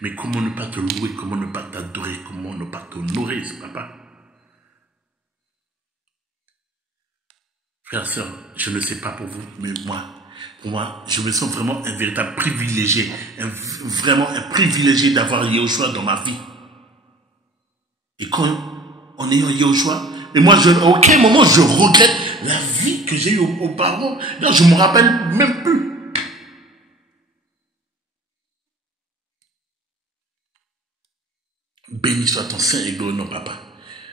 Mais comment ne pas te louer, comment ne pas t'adorer, comment ne pas t'honorer, papa? Frères et sœurs, je ne sais pas pour vous, mais pour moi, je me sens vraiment un véritable privilégié, vraiment un privilégié d'avoir Yahushua dans ma vie. Et en ayant Yahushua, et moi, à aucun moment, je regrette la vie que j'ai eue auparavant. Là, je ne me rappelle même plus. Béni soit ton saint et glorieux nom, papa.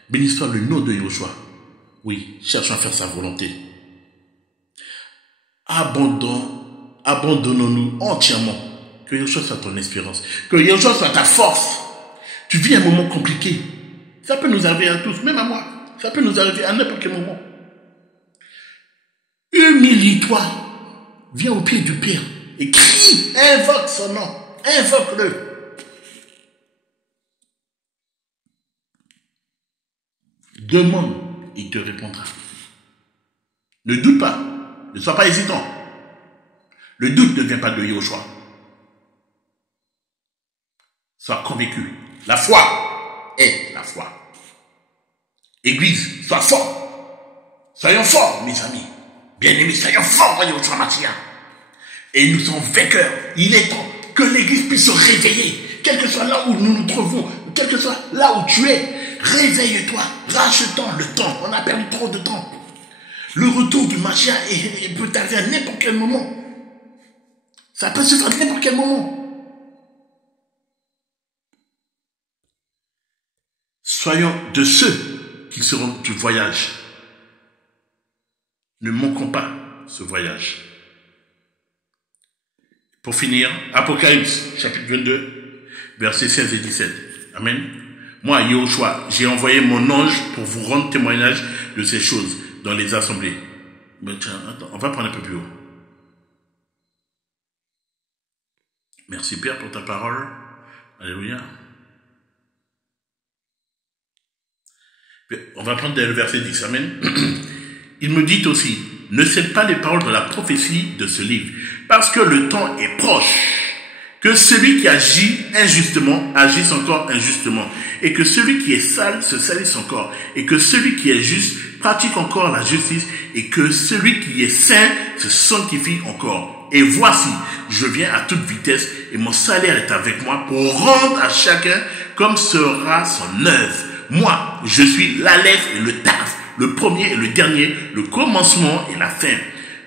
Béni soit le nom de Yahushua. Oui, cherchons à faire sa volonté. Abandonnons-nous entièrement. Que Yahushua soit ton espérance. Que Yahushua soit ta force. Tu vis un moment compliqué. Ça peut nous arriver à tous, même à moi. Ça peut nous arriver à n'importe quel moment. Humilie-toi. Viens au pied du Père et crie, invoque son nom. Invoque-le. Demande, il te répondra. Ne doute pas, ne sois pas hésitant. Le doute ne vient pas de Yahushua. Sois convaincu. La foi est la foi. Église, sois fort. Soyons forts, mes amis. Bien-aimés, soyons forts, Yahushua Mashiach. Et nous sommes vainqueurs. Il est temps que l'Église puisse se réveiller. Quel que soit là où nous nous trouvons, quel que soit là où tu es, réveille-toi, rachète-toi le temps. On a perdu trop de temps. Le retour du Mashiach peut arriver à n'importe quel moment. Ça peut se faire à n'importe quel moment. Soyons de ceux qui seront du voyage. Ne manquons pas ce voyage. Pour finir, Apocalypse, chapitre 22, versets 16 et 17. Amen. Moi, Yahushua, j'ai envoyé mon ange pour vous rendre témoignage de ces choses dans les assemblées. Mais tiens, attends, on va prendre un peu plus haut. Merci Père pour ta parole. Alléluia. On va prendre le verset 10. Amen. Il me dit aussi, ne cède pas les paroles de la prophétie de ce livre, parce que le temps est proche. Que celui qui agit injustement agisse encore injustement, et que celui qui est sale se salisse encore, et que celui qui est juste pratique encore la justice, et que celui qui est saint se sanctifie encore. Et voici, je viens à toute vitesse, et mon salaire est avec moi pour rendre à chacun comme sera son œuvre. Moi, je suis l'Aleph et le Taf, le premier et le dernier, le commencement et la fin.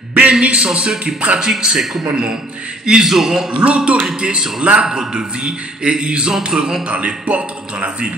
Bénis sont ceux qui pratiquent ces commandements. Ils auront l'autorité sur l'arbre de vie et ils entreront par les portes dans la ville.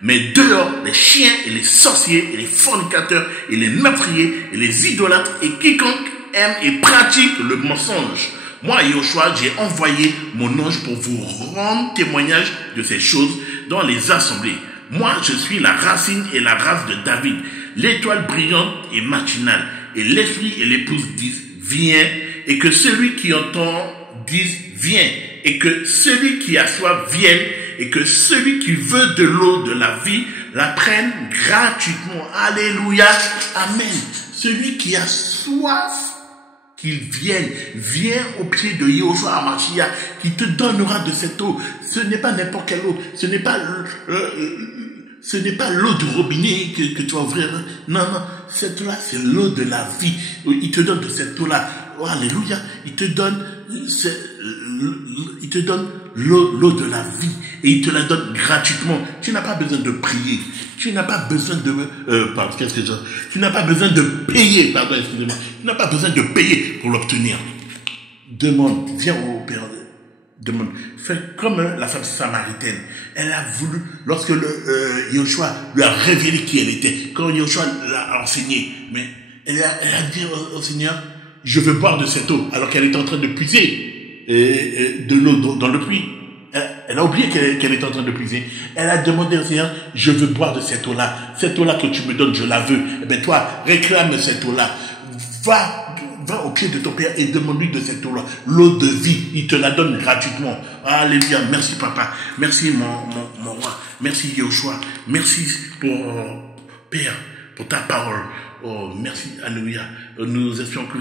Mais dehors, les chiens et les sorciers et les fornicateurs et les meurtriers et les idolâtres et quiconque aime et pratique le mensonge. Moi, Yahushua, j'ai envoyé mon ange pour vous rendre témoignage de ces choses dans les assemblées. Moi, je suis la racine et la race de David, l'étoile brillante et matinale. Et l'esprit et l'épouse disent, viens, et que celui qui entend dise, viens, et que celui qui a soif vienne, et que celui qui veut de l'eau de la vie la prenne gratuitement. Alléluia, amen. Celui qui a soif, qu'il vienne, viens au pied de Yahushua Mashiach, qui te donnera de cette eau. Ce n'est pas n'importe quelle eau, ce n'est pas l'eau du robinet que tu vas ouvrir. Non, non, cette eau-là, c'est l'eau de la vie. Il te donne de cette eau-là. Oh, alléluia. Il te donne l'eau de la vie. Et il te la donne gratuitement. Tu n'as pas besoin de prier. Tu n'as pas besoin de... Tu n'as pas besoin de payer. Pardon, excusez-moi. Tu n'as pas besoin de payer pour l'obtenir. Demande. Viens au Père. Demande. Fais comme la femme samaritaine. Elle a voulu, lorsque Yahushua lui a révélé qui elle était, quand Yahushua l'a enseigné, mais elle a dit au Seigneur, je veux boire de cette eau, alors qu'elle était en train de puiser de l'eau dans le puits. Elle a oublié qu'elle était en train de puiser. Elle a demandé au Seigneur, je veux boire de cette eau-là. Cette eau-là que tu me donnes, je la veux. Eh bien toi, réclame cette eau-là. Va Va au pied de ton Père et demande-lui de cette eau-là. L'eau de vie, il te la donne gratuitement. Alléluia. Merci, papa. Merci, mon roi. Merci, Yeshua. Merci pour, Père, pour ta parole. Oh, merci, alléluia. Nous espérons que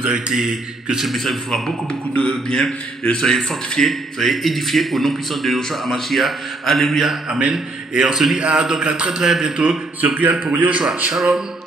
que ce message vous fera beaucoup de bien. Et soyez fortifiés, soyez édifiés au nom puissant de Yeshua Hamashiach. Alléluia, amen. Et on se dit donc à très bientôt sur Guyane pour Yeshua. Shalom.